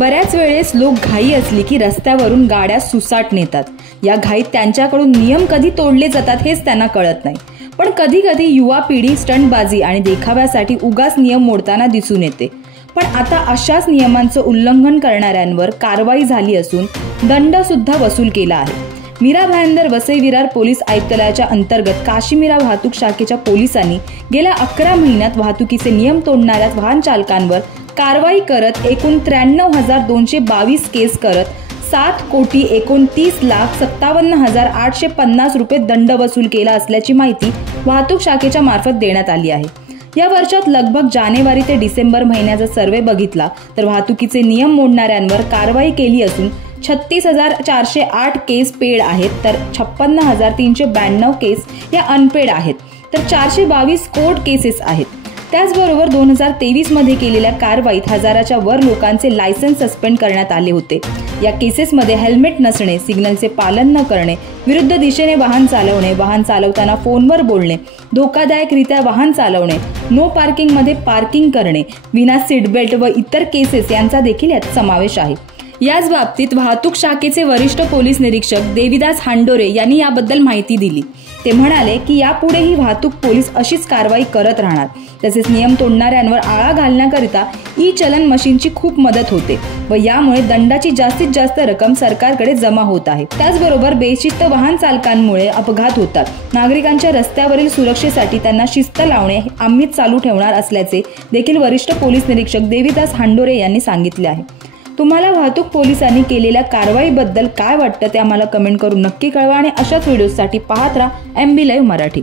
बऱ्याच वेळेस लोक घाई असली की रस्त्यावरून गाड्या सुसाट नेतात। या घाईत त्यांच्याकडून नियम कधी तोडले जातात हेच त्यांना कळत नाही। पण कधी कधी युवा पिढी स्टंटबाजी आणि देखाव्यासाठी उगाच नियम मोडताना दिसून येते। पण आता अशाच नियमांचं उल्लंघन करणाऱ्यांवर कारवाई झाली असून दंड सुद्धा वसूल केला आहे। मीरा भायंदर वसई विरार पोलीस आयुक्तालयाच्या अंतर्गत काशीमीरा वाहतूक शाखेच्या पोलिसांनी गेल्या 11 महिन्यात वाहतुकीचे नियम तोडणाऱ्या वाहन चालकांवर कारवाई करत एकूण 93,222 केस करत 7,29,57,850 रुपये दंड वसूल केला असल्याची माहिती वाहतूक शाखेच्या मार्फत देण्यात आली आहे। या वर्षात लगभग जानेवारी ते डिसेंबर महिन्याचा सर्वे बघितला तर वाहतुकीचे नियम मोडणाऱ्यांवर कारवाई केली असून 36,408 केस पेड आहेत तर 56,392 केस या अनपेड आहेत तर 422 कोर्ट केसेस आहेत। त्याचबरोबर 2023 मध्ये केलेल्या कारवाईत हजाराच्या वर लोकांचे लायसन्स सस्पेंड करण्यात आले होते। या केसेसमध्ये हेल्मेट नसणे, सिग्नलचे पालन न करणे, विरुद्ध दिशेने वाहन चालवणे, वाहन चालवताना फोनवर बोलणे, धोकादायकरित्या वाहन चालवणे, नो पार्किंग मध्ये पार्किंग करणे, विना सीट बेल्ट व इतर केसेस यांचा देखील यात समावेश आहे। याच बाबतीत वाहतूक शाखेचे वरिष्ठ पोलीस निरीक्षक देविदास हांडोरे यांनी याबद्दल माहिती दिली। ते म्हणाले की यापुढेही वाहतूक पोलीस अशीच कारवाई करत राहणार। तसेच नियम तोडणाऱ्यांवर आळा घालण्याकरिता ई-चलन मशीनची खूप मदत होते व यामुळे दंडाची जास्तीत जास्त रक्कम सरकारकडे जमा होत आहे। त्याचबरोबर बेशिस्त वाहन चालकांमुळे अपघात होतात। नागरिकांच्या रस्त्यावरील सुरक्षेसाठी त्यांना शिस्त लावणे आम्ही चालू ठेवणार असल्याचे देखील वरिष्ठ पोलीस निरीक्षक देविदास हांडोरे यांनी सांगितले आहे। तुम्हाला वाहतूक पोलिसांनी केलेल्या कारवाईबद्दल काय वाटतं ते आम्हाला कमेंट करून नक्की कळवा आणि अशाच व्हिडिओसाठी पाहत राहा MB लाईव्ह मराठी।